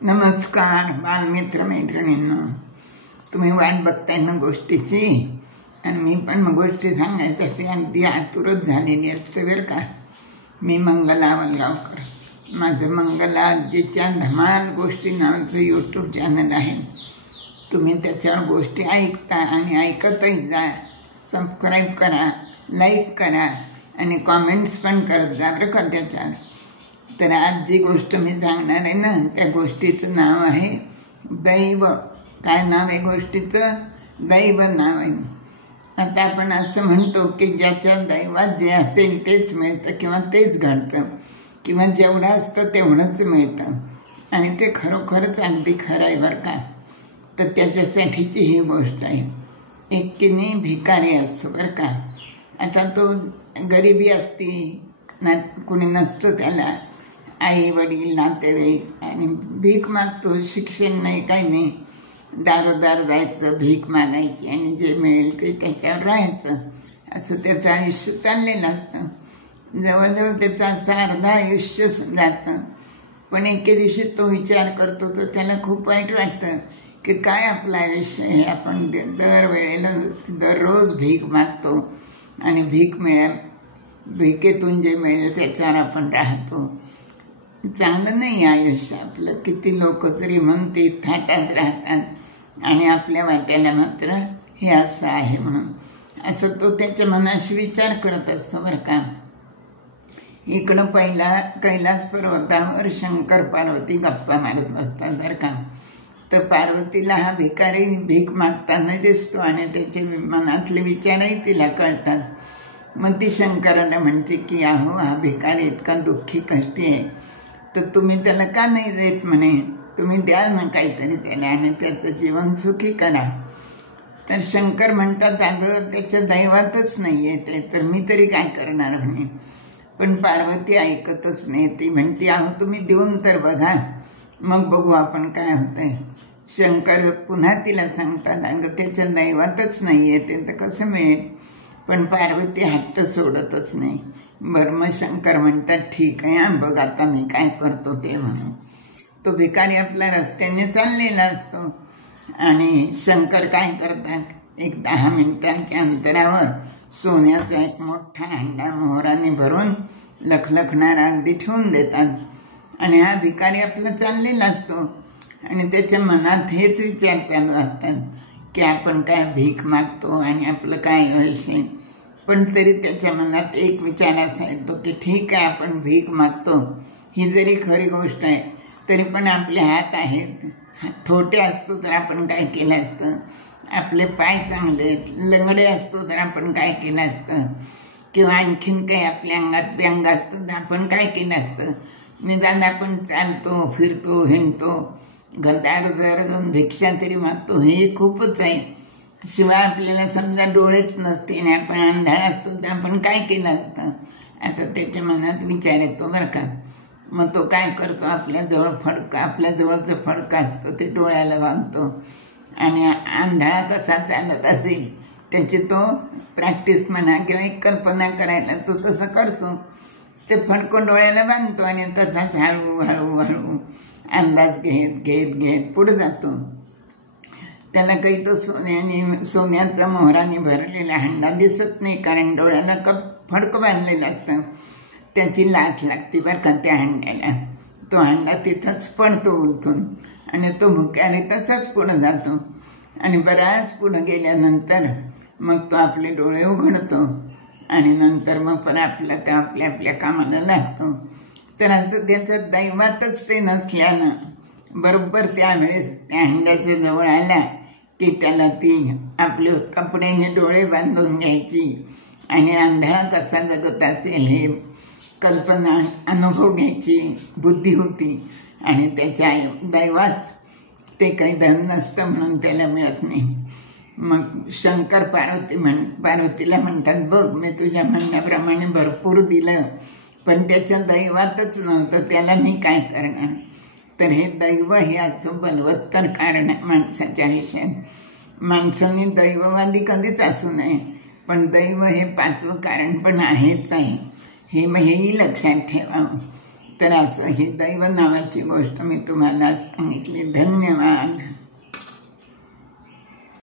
नमस्कार बालमित्र मैत्रिणींनो, तुम्ही वाट बघताय ना गोष्टीची, आणि मी पण गोष्टी सांगायची अगदी आतुरच झालेली असते बरं का. मी मंगला वलगावकर. माझं मंगला आजीच्या धमाल गोष्टी नावाचं यूट्यूब चॅनल आहे. तुम्ही त्याच्यावर गोष्टी ऐकता आणि ऐकतही जा. सबस्क्राईब करा, लाईक करा आणि कॉमेंट्स पण करत जा बरं का त्याच्यावर. तर आज जी गोष्ट मी सांगणार आहे ना, त्या गोष्टीचं नाव आहे दैव. काय नाव आहे गोष्टीचं? दैव नाव आहे. आता आपण असं म्हणतो की ज्याच्या दैवात जे असेल तेच मिळतं किंवा तेच घडतं किंवा जेवढं असतं तेवढंच मिळतं, आणि ते खरोखरच अगदी खरं आहे बरं का. तर त्याच्यासाठीची ही गोष्ट आहे. एक किनी भिकारी असतो बरं का. आता तो गरिबी असती ना, कुणी नसतं त्याला, आई वडील नातेवाईक, आणि भीक मागतो. शिक्षण नाही, काही नाही, दारोदार जायचं, भीक मागायची आणि जे मिळेल ते त्याच्यावर राहायचं. असं त्याचं आयुष्य चाललेलं असतं. जवळजवळ त्याचं असं अर्धा आयुष्य जातं. पण एके दिवशी तो विचार करतो, तर त्याला खूप वाईट वाटतं की काय आपलं आयुष्य हे. आपण दरवेळेला दररोज भीक मागतो आणि भीकेतून जे मिळेल त्याच्यावर आपण राहतो. चांगलं नाही आयुष्य आपलं. किती लोक तरी म्हणते थाटात राहतात आणि आपल्या वाट्याला मात्र हे असं आहे म्हणून. असं तो त्याच्या मनाशी विचार करत असतो बरं का. इकडं पहिला कैलास पर्वतावर शंकर पार्वती गप्पा मारत बसतात बरं का. तर पार्वतीला हा भिकारी भीक मागताना दिसतो आणि त्याचे मनातले विचारही तिला कळतात. मग ती शंकराला म्हणते की अहो, हा भिकारी इतका दुःखी कष्टी आहे, तर तुम्ही त्याला का नाही देत म्हणे. तुम्ही द्याल ना काहीतरी त्याला आणि त्याचं जीवन सुखी करा. तर शंकर म्हणतात, अगं त्याच्या दैवातच नाही आहे ते, तर मी तरी काय करणार म्हणे. पण पार्वती ऐकतच नाही. ती म्हणते अहो, तुम्ही देऊन तर बघा, मग बघू आपण काय होतंय. शंकर पुन्हा तिला सांगतात, अगं त्याच्या दैवातच नाही आहे ते, तर कसं मिळेल. पण पार्वती हट्ट सोडतच नाही. बरं, मग शंकर म्हणतात ठीक आहे, बघ आता मी काय करतो ते म्हणून. तो भिकारी आपल्या रस्त्याने चाललेला असतो आणि शंकर काय करतात, एक 10 मिनिटांच्या अंतरावर सोन्याचा एक मोठा हंडा मोहराने भरून लखलखणारा अगदी ठेवून देतात. आणि हा भिकारी आपला चाललेला असतो आणि त्याच्या मनात हेच विचार चालू असतात की आपण काय भीक मागतो आणि आपलं काय आयुष्य. पण तरी त्याच्या मनात एक विचार असा येतो की ठीक आहे, आपण भीक मागतो, ही जरी खरी गोष्ट आहे, तरी पण आपले हात आहेत, छोटे असतो तर आपण काय केलं असतं. आपले पाय चांगले लंगडे असतो तर आपण काय केलं असतं. किंवा आणखीन काही आपल्या अंगात व्यंग असतं तर आपण काय केलं असतं. निदान आपण चालतो, फिरतो, हिंडतो, घरदार जाऊन भिक्षा तरी मागतो, हे खूपच आहे. शिवाय आपल्याला समजा डोळेच नसते आणि आपण अंधार असतो तर आपण काय केलं असतं, असं त्याच्या मनात विचार येतो बरं का. मग तो काय करतो, आपल्याजवळचं फडकं असतं ते डोळ्याला बांधतो आणि अंधारा कसा चालत असेल त्याची तो प्रॅक्टिस म्हणा किंवा एक कल्पना करायला तो तसं करतो. ते फडकं डोळ्याला बांधतो आणि तसाच हळूहळू अंदाज घेत पुढे जातो. त्याला काही तो सोन्याचा मोहराने भरलेला हंडा दिसत नाही, कारण डोळ्याला फडकं बांधलेलं असतं. त्याची लाथ लागते बरं का त्या हंड्याला. तो हंडा तिथंच पडतो उलटून आणि तो भुक्याने तसाच पुढं जातो. आणि बराच पुढं गेल्यानंतर मग तो आपले डोळे उघडतो आणि नंतर मग परत आपल्या कामाला लागतो. तर असं त्याचं दैवातच ते नसल्यानं बरोबर त्यावेळेस त्या हंड्याच्या जवळ आला की त्याला ती आपले कपड्याने डोळे बांधून घ्यायची आणि अंधारा कसा जगत असेल हे कल्पना अनुभव घ्यायची बुद्धी होती. आणि त्याच्या दैवात ते काही धन नसतं म्हणून त्याला मिळत नाही. मग शंकर पार्वतीला म्हणतात, बघ मी तुझ्या म्हणण्याप्रमाणे भरपूर दिलं, पण त्याच्या दैवातच नव्हतं, त्याला मी काय करणार. तर हे दैव हे असं बलवत्तर कारण आहे माणसाच्या आयुष्यात. माणसाने दैववादी कधीच असू नये, पण दैव हे 5वं कारण पण आहेच आहे, हेही लक्षात ठेवावं. तर असं ही दैव नावाची गोष्ट मी तुम्हाला सांगितली. धन्यवाद.